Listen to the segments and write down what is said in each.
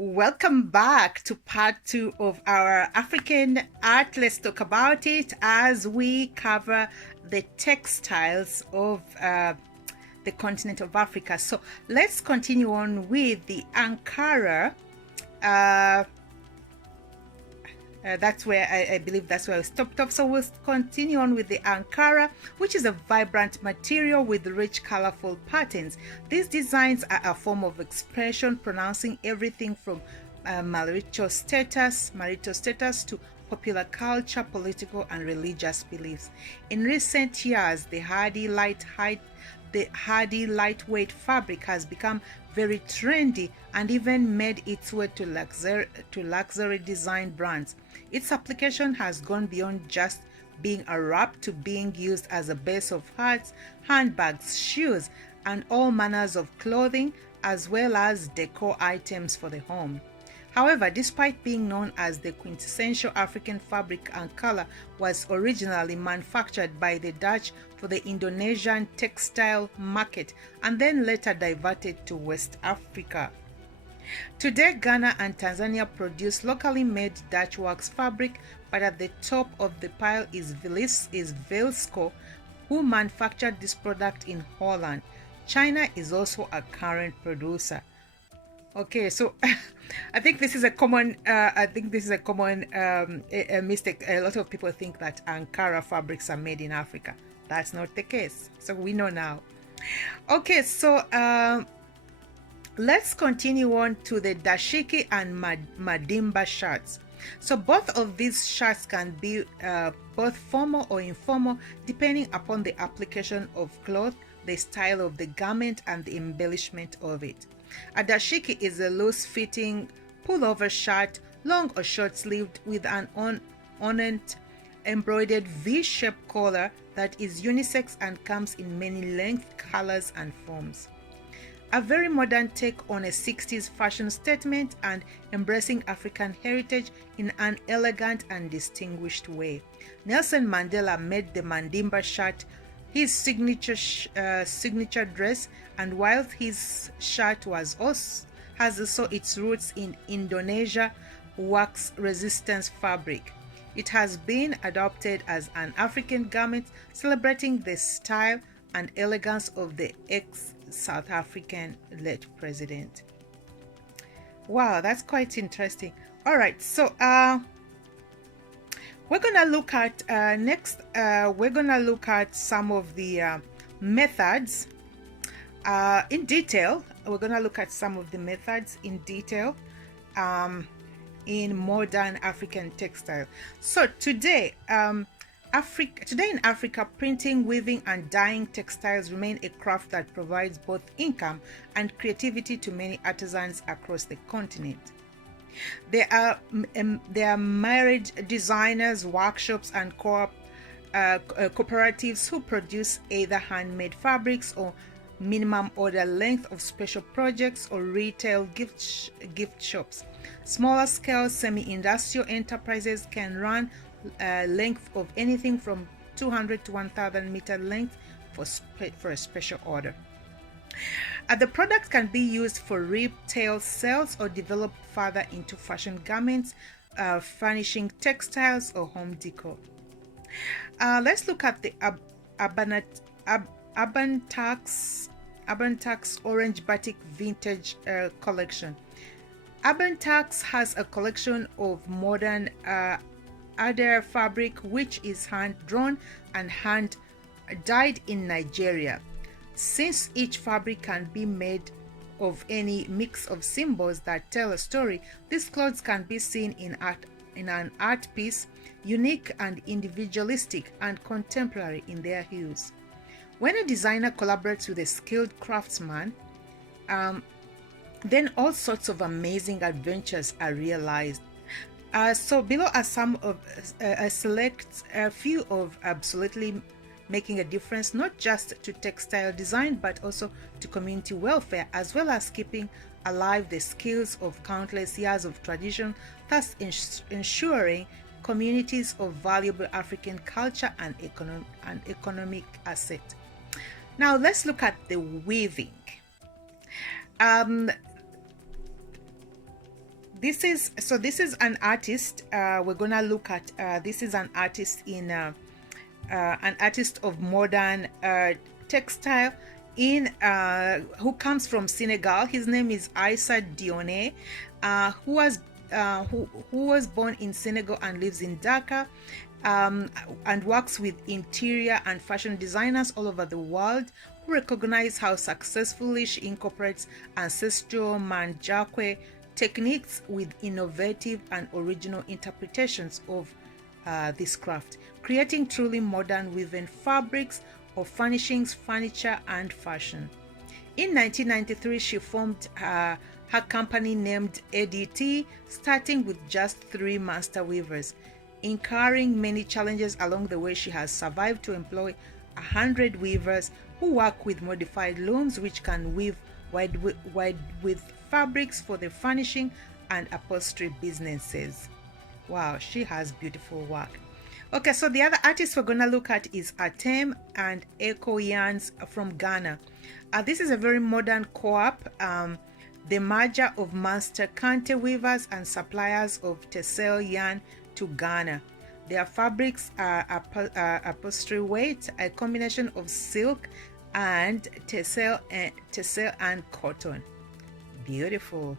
Welcome back to part 2 of our African art. Let's talk about it as we cover the textiles of the continent of Africa. So let's continue on with the Ankara. That's where I believe that's where I stopped off. So we'll continue on with the Ankara, which is a vibrant material with rich, colorful patterns. These designs are a form of expression, pronouncing everything from marital status to popular culture, political, and religious beliefs. In recent years, the hardy lightweight fabric has become very trendy and even made its way to luxury design brands. Its application has gone beyond just being a wrap to being used as a base of hats, handbags, shoes, and all manners of clothing, as well as decor items for the home. However, despite being known as the quintessential African fabric, Ankara was originally manufactured by the Dutch for the Indonesian textile market and then later diverted to West Africa. Today, Ghana and Tanzania produce locally made Dutch wax fabric, but at the top of the pile is Vilsco, who manufactured this product in Holland. China is also a current producer. Okay, so I think this is a common mistake. A lot of people think that Ankara fabrics are made in Africa. That's not the case. So we know now. Okay, so let's continue on to the dashiki and madimba shirts. So both of these shirts can be both formal or informal, depending upon the application of cloth, the style of the garment, and the embellishment of it. A dashiki is a loose-fitting pullover shirt, long or short-sleeved, with an ornate embroidered V-shaped collar that is unisex and comes in many lengths, colors, and forms. A very modern take on a 60s fashion statement and embracing African heritage in an elegant and distinguished way. Nelson Mandela made the Mandimba shirt his signature dress, and while his shirt has also its roots in Indonesia wax resistance fabric, it has been adopted as an African garment celebrating the style and elegance of the ex-South African late president. Wow, that's quite interesting. All right, so we're gonna look at next. We're gonna look at some of the methods in detail. We're gonna look at some of the methods in detail in modern African textile. So today, in Africa, printing, weaving, and dyeing textiles remain a craft that provides both income and creativity to many artisans across the continent. There are married designers, workshops, and cooperatives who produce either handmade fabrics or minimum order length of special projects or retail gift shops. Smaller scale semi-industrial enterprises can run a length of anything from 200 to 1,000 meter length for a special order. The product can be used for retail sales or developed further into fashion garments, furnishing textiles, or home decor. Let's look at the Abantax Orange Batik Vintage collection. Abantax has a collection of modern Adair fabric which is hand-drawn and hand-dyed in Nigeria. Since each fabric can be made of any mix of symbols that tell a story, these clothes can be seen in an art piece, unique and individualistic and contemporary in their hues. When a designer collaborates with a skilled craftsman, then all sorts of amazing adventures are realized. So below are some of a few of absolutely making a difference not just to textile design but also to community welfare, as well as keeping alive the skills of countless years of tradition, thus ensuring communities of valuable African culture and economic asset. Now let's look at the weaving. This is an artist. We're gonna look at this is an artist in an artist of modern textile in who comes from Senegal. His name is Issa Dione, who was born in Senegal and lives in Dhaka, and works with interior and fashion designers all over the world, who recognize how successfully she incorporates ancestral manjakwe techniques with innovative and original interpretations of this craft, creating truly modern woven fabrics of furnishings, furniture, and fashion. In 1993, she formed her company named ADT, starting with just 3 master weavers. Incurring many challenges along the way, she has survived to employ 100 weavers who work with modified looms, which can weave wide width fabrics for the furnishing and upholstery businesses. Wow, she has beautiful work. Okay, so the other artist we're going to look at is Atem and Echo Yarns from Ghana. This is a very modern co-op, the merger of master Kante weavers and suppliers of Tencel yarn to Ghana. Their fabrics are upholstery weight, a combination of silk and Tencel and cotton. Beautiful.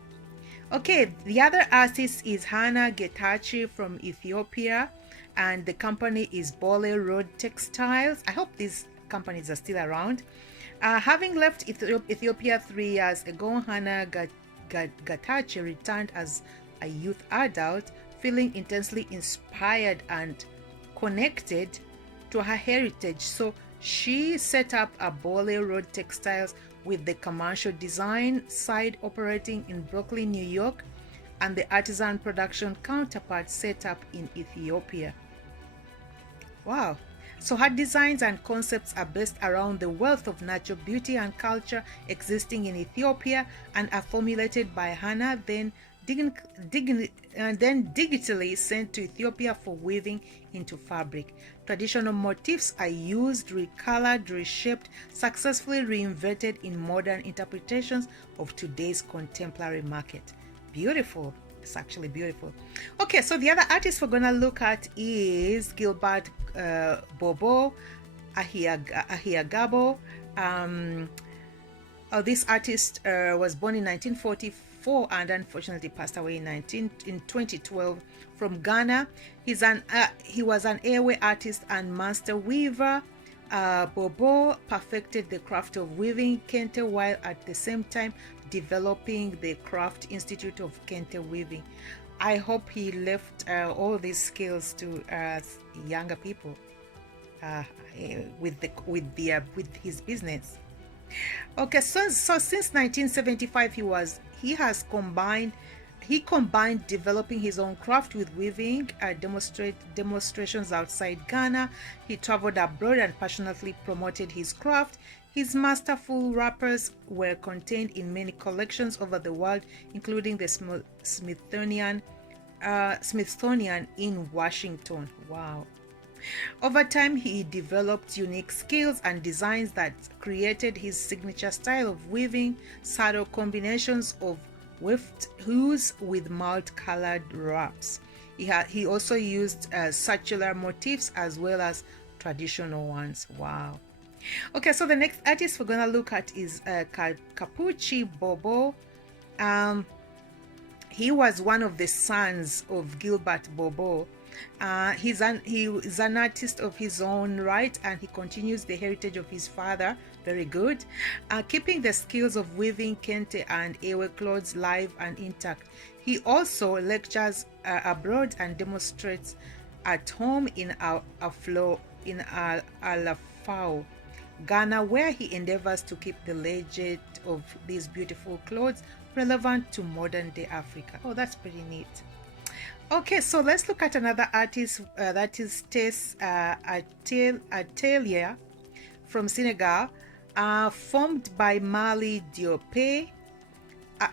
Okay, the other artist is Hannah Getachew from Ethiopia, and the company is Bole Road Textiles. I hope these companies are still around. Having left Ethiopia 3 years ago, Hannah Getachew returned as a youth adult, feeling intensely inspired and connected to her heritage. So she set up a Bole Road Textiles with the commercial design side operating in Brooklyn, New York, and the artisan production counterpart set up in Ethiopia. Wow. So her designs and concepts are based around the wealth of natural beauty and culture existing in Ethiopia, and are formulated by Hannah, then digitally sent to Ethiopia for weaving into fabric. Traditional motifs are used, recolored, reshaped, successfully reinvented in modern interpretations of today's contemporary market. Beautiful. It's actually beautiful. Okay, so the other artist we're going to look at is Gilbert Bobo Ahiagabo. This artist was born in 1944 and unfortunately passed away in 2012 from Ghana. He was an airway artist and master weaver. Bobo perfected the craft of weaving Kente while at the same time developing the Craft Institute of Kente Weaving. I hope he left all these skills to younger people with his business. Okay, so since 1975 he combined developing his own craft with weaving demonstrations outside Ghana. He traveled abroad and passionately promoted his craft. His masterful wrappers were contained in many collections over the world, including the Smithsonian in Washington. Wow. Over time, he developed unique skills and designs that created his signature style of weaving, subtle combinations of weft hues with multicolored wraps. He also used circular motifs as well as traditional ones. Wow. Okay, so the next artist we're going to look at is Kapuchi Bobo. He was one of the sons of Gilbert Bobo. He is an artist of his own right, and he continues the heritage of his father. Very good. Keeping the skills of weaving kente and ewe clothes live and intact. He also lectures abroad and demonstrates at home in Alafau, Ghana, where he endeavors to keep the legend of these beautiful clothes relevant to modern day Africa. Oh, that's pretty neat. Okay, so let's look at another artist, that is Tess Atelier from Senegal, formed by Mali Diopé,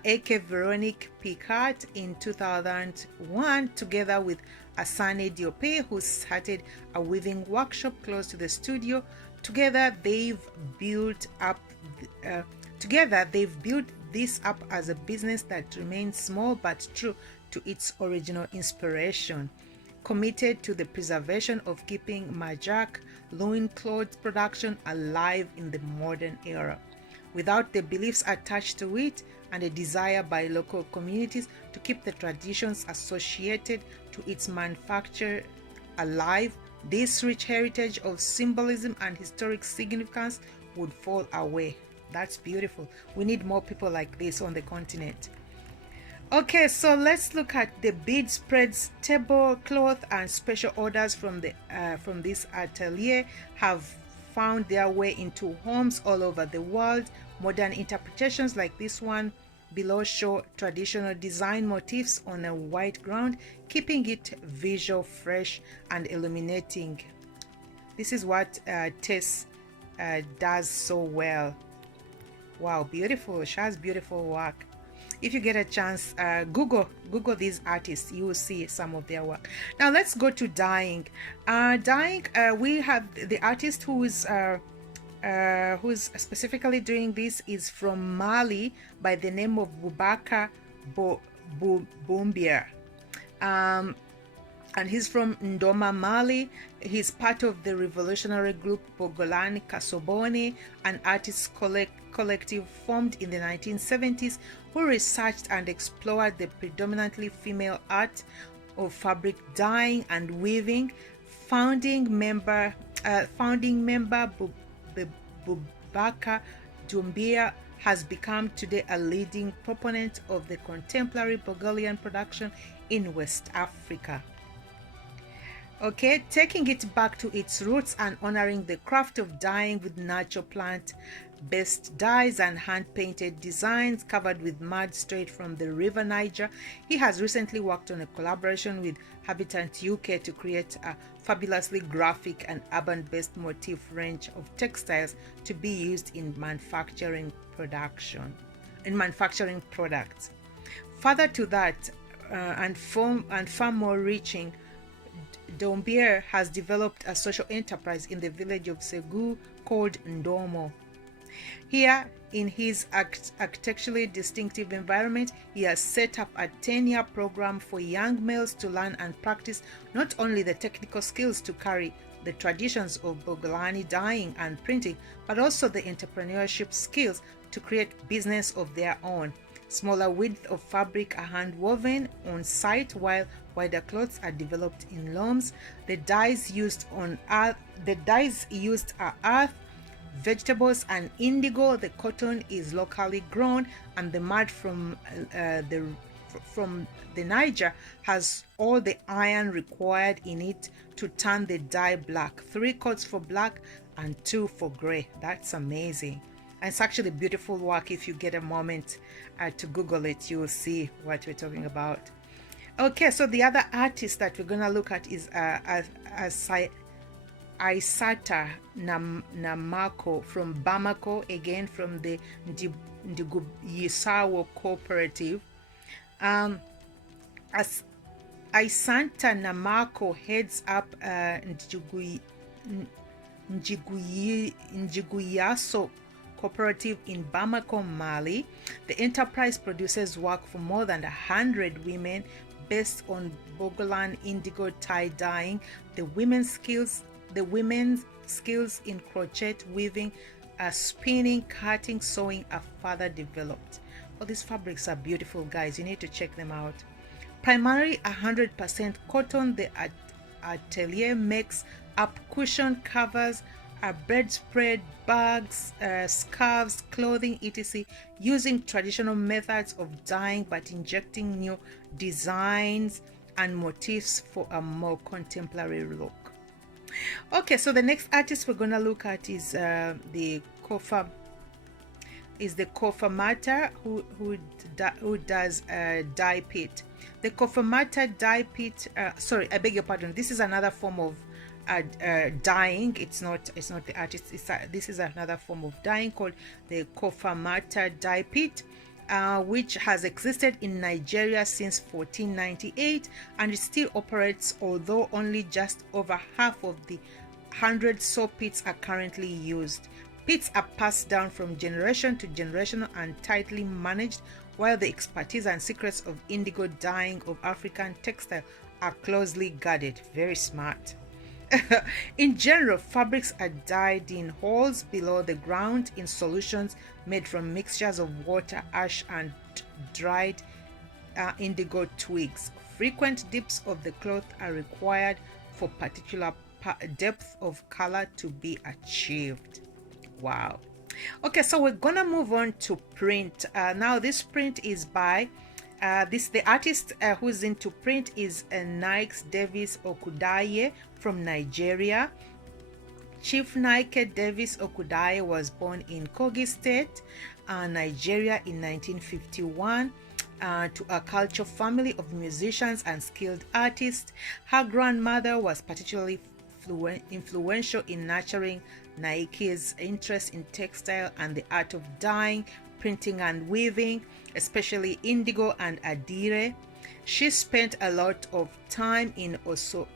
aka Veronique Picard, in 2001, together with Asane Diopé, who started a weaving workshop close to the studio. Together they've built this up as a business that remains small but true to its original inspiration, committed to the preservation of keeping Majak loincloth production alive in the modern era. Without the beliefs attached to it and a desire by local communities to keep the traditions associated to its manufacture alive, this rich heritage of symbolism and historic significance would fall away. That's beautiful. We need more people like this on the continent. Okay, so let's look at the bead spreads, tablecloth, and special orders from this atelier have found their way into homes all over the world. Modern interpretations like this one below show traditional design motifs on a white ground, keeping it visual, fresh, and illuminating. This is what Tess does so well. Wow, beautiful. She has beautiful work. If you get a chance, Google these artists, you will see some of their work. Now let's go to dyeing. We have the artist who's specifically doing this is from Mali by the name of Boubacar Boumbia. And he's from Ndoma, Mali. He's part of the revolutionary group Bogolani Kasoboni, an artist collective formed in the 1970s who researched and explored the predominantly female art of fabric dyeing and weaving. Founding member Boubacar Doumbia has become today a leading proponent of the contemporary Bogolian production in West Africa. Okay, taking it back to its roots and honoring the craft of dyeing with natural plant-based dyes and hand-painted designs covered with mud straight from the River Niger, he has recently worked on a collaboration with Habitat UK to create a fabulously graphic and urban-based motif range of textiles to be used in manufacturing products. Further to that, and far more reaching, Doumbia has developed a social enterprise in the village of Segu called Ndomo. Here, in his architecturally distinctive environment, he has set up a 10-year program for young males to learn and practice not only the technical skills to carry the traditions of Bogolani dyeing and printing, but also the entrepreneurship skills to create business of their own. Smaller width of fabric are hand woven on site, while wider cloths are developed in looms. The dyes used are earth, vegetables, and indigo. The cotton is locally grown, and the mud from the Niger has all the iron required in it to turn the dye black. 3 coats for black and 2 for gray. That's amazing. And it's actually beautiful work. If you get a moment to Google it, you will see what we're talking about. Okay, so the other artist that we're gonna look at is Aissata Namako from Bamako, again from the Ndiguyisawo cooperative. As Aissata Namako heads up Ndiguyisawo cooperative in Bamako, Mali. The enterprise produces work for more than 100 women based on Bogolan indigo tie dyeing. The women's skills in crochet, weaving, spinning, cutting, sewing are further developed. All these fabrics are beautiful, guys. You need to check them out. Primarily 100% cotton, the atelier makes up cushion covers, bedspread, bags, scarves, clothing, etc., using traditional methods of dyeing but injecting new designs and motifs for a more contemporary look. Okay, so the next artist we're gonna look at is the Kofa Mata, who does dye pit. The Kofa Mata dye pit. Sorry, I beg your pardon. This is another form of dyeing. It's not the artist. This is another form of dyeing called the Kofa Mata dye pit, which has existed in Nigeria since 1498, and it still operates, although only just over half of the 100 saw pits are currently used. Pits are passed down from generation to generation and tightly managed, while the expertise and secrets of indigo dyeing of African textile are closely guarded. Very smart. In general, fabrics are dyed in holes below the ground in solutions made from mixtures of water, ash, and dried indigo twigs. Frequent dips of the cloth are required for particular depth of color to be achieved. Wow. Okay, so we're gonna move on to print. Now this print is by the artist who's into print is Nikes Davis Okudaye from Nigeria. Chief Nike Davis Okudaye was born in Kogi State, Nigeria in 1951. To a cultural family of musicians and skilled artists. Her grandmother was particularly influential in nurturing Nike's interest in textile and the art of dyeing, printing, and weaving, especially indigo and adire. She spent a lot of time in Osogbo,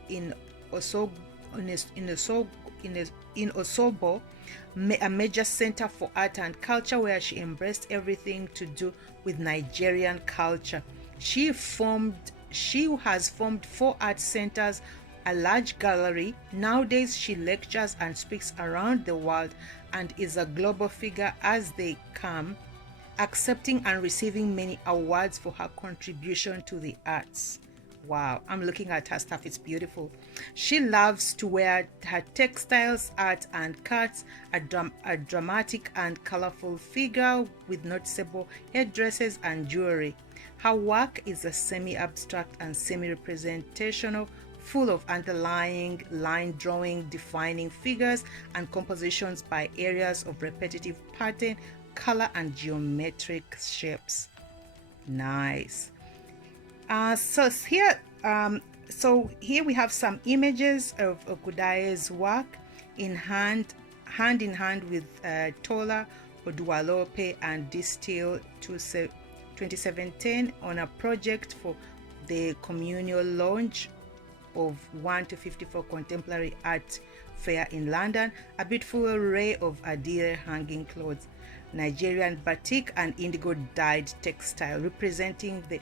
a major center for art and culture, where she embraced everything to do with Nigerian culture. She has formed 4 art centers, a large gallery. Nowadays, she lectures and speaks around the world and is a global figure as they come, accepting and receiving many awards for her contribution to the arts. Wow, I'm looking at her stuff. It's beautiful. She loves to wear her textiles, art, and cuts, a dramatic and colorful figure with noticeable headdresses and jewelry. Her work is a semi-abstract and semi-representational, full of underlying line drawing, defining figures and compositions by areas of repetitive pattern, color, and geometric shapes. Nice. So here we have some images of Okudaye's work hand in hand with Tola Oduwalope and Distill 2017 on a project for the communal launch of 1 to 54 Contemporary Art Fair in London, a beautiful array of adire hanging clothes, Nigerian batik and indigo dyed textile, representing the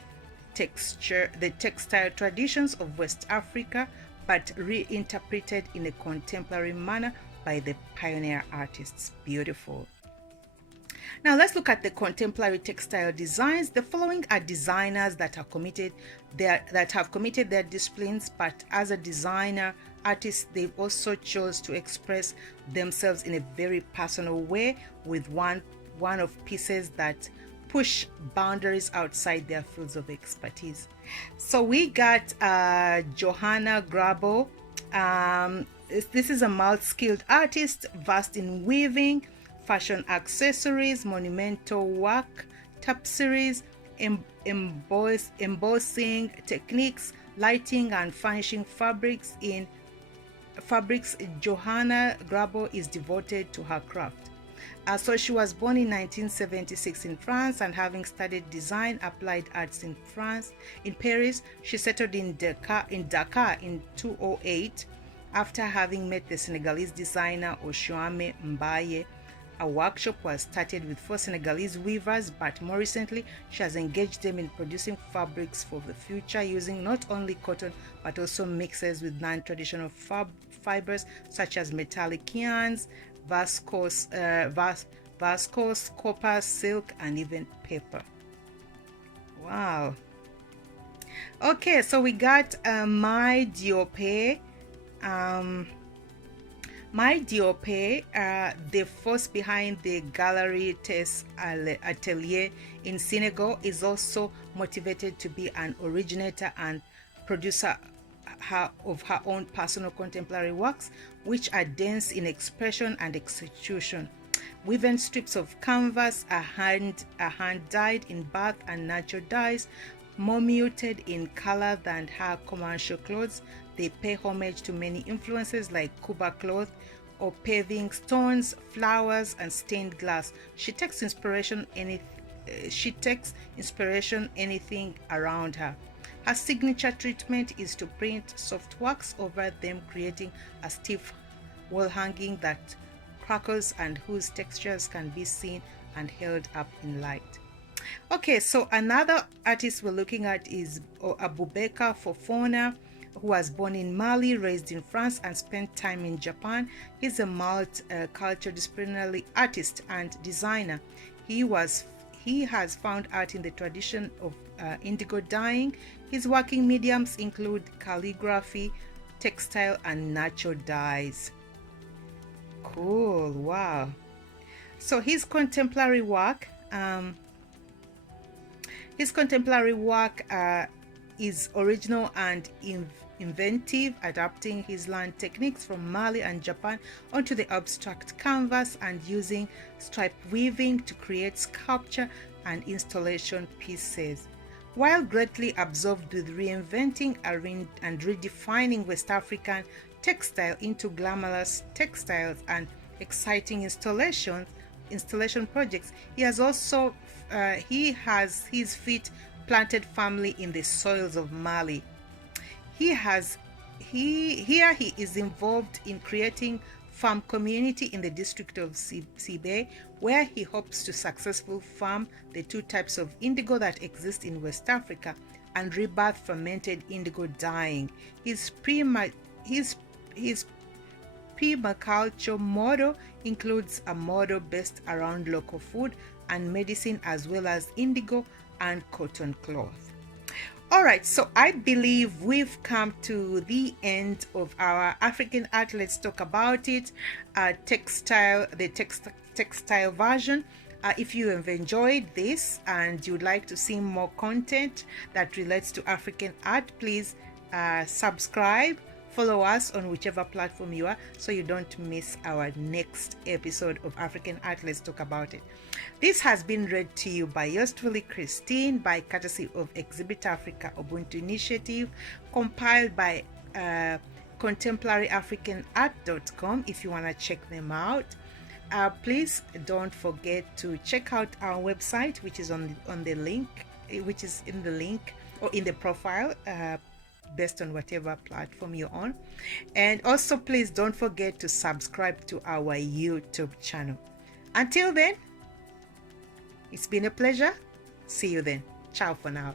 textile traditions of West Africa, but reinterpreted in a contemporary manner by the pioneer artists. Beautiful. Now let's look at the contemporary textile designs. The following are designers that have committed their disciplines, but as a designer artist, they've also chose to express themselves in a very personal way with one of pieces that push boundaries outside their fields of expertise. So we got Johanna Grabo. This is a multi-skilled artist, versed in weaving, fashion accessories, monumental work, tapisseries, embossing techniques, lighting, and finishing fabrics. Johanna Grabo is devoted to her craft. So she was born in 1976 in France, and having studied design applied arts in Paris, she settled in Dakar in 2008 after having met the Senegalese designer Oshuame Mbaye. A workshop was started with 4 Senegalese weavers, but more recently she has engaged them in producing fabrics for the future using not only cotton but also mixes with non-traditional fibers such as metallic yarns, viscose, copper, silk, and even paper. Wow. Okay, so we got Mai Diopé. Mai Diopé, the force behind the Galerie Tess Atelier in Senegal, is also motivated to be an originator and producer of her own personal contemporary works, which are dense in expression and execution. Woven strips of canvas are hand dyed in bath and natural dyes, more muted in color than her commercial clothes. They pay homage to many influences like Kuba cloth or paving stones, flowers, and stained glass. She takes inspiration anything around her. Her signature treatment is to print soft wax over them, creating a stiff wall hanging that crackles and whose textures can be seen and held up in light. Okay, so another artist we're looking at is Abubakar Fofana, who was born in Mali, raised in France, and spent time in Japan. He's a multi-cultural artist and designer. He has found art in the tradition of indigo dyeing. His working mediums include calligraphy, textile, and natural dyes. Cool, wow. So his contemporary work is original and inventive, adapting his land techniques from Mali and Japan onto the abstract canvas and using stripe weaving to create sculpture and installation pieces. While greatly absorbed with reinventing and redefining West African textile into glamorous textiles and exciting installation projects, he has his feet planted firmly in the soils of Mali. He is involved in creating farm community in the district of Sibe, where he hopes to successfully farm the two types of indigo that exist in West Africa and rebirth fermented indigo dyeing. His permaculture model includes a model based around local food and medicine, as well as indigo and cotton cloth. All right, so I believe we've come to the end of our African art. Let's talk about it. Textile version. If you have enjoyed this and you'd like to see more content that relates to African art, please subscribe. Follow us on whichever platform you are so you don't miss our next episode of African Art. Let's talk about it. This has been read to you by yours truly, Christine, by courtesy of Exhibit Africa Ubuntu Initiative, compiled by contemporaryafricanart.com if you want to check them out. Please don't forget to check out our website, which is on the link, which is in the link or in the profile, based on whatever platform you're on. And also, please don't forget to subscribe to our YouTube channel. Until then, it's been a pleasure. See you then. Ciao for now.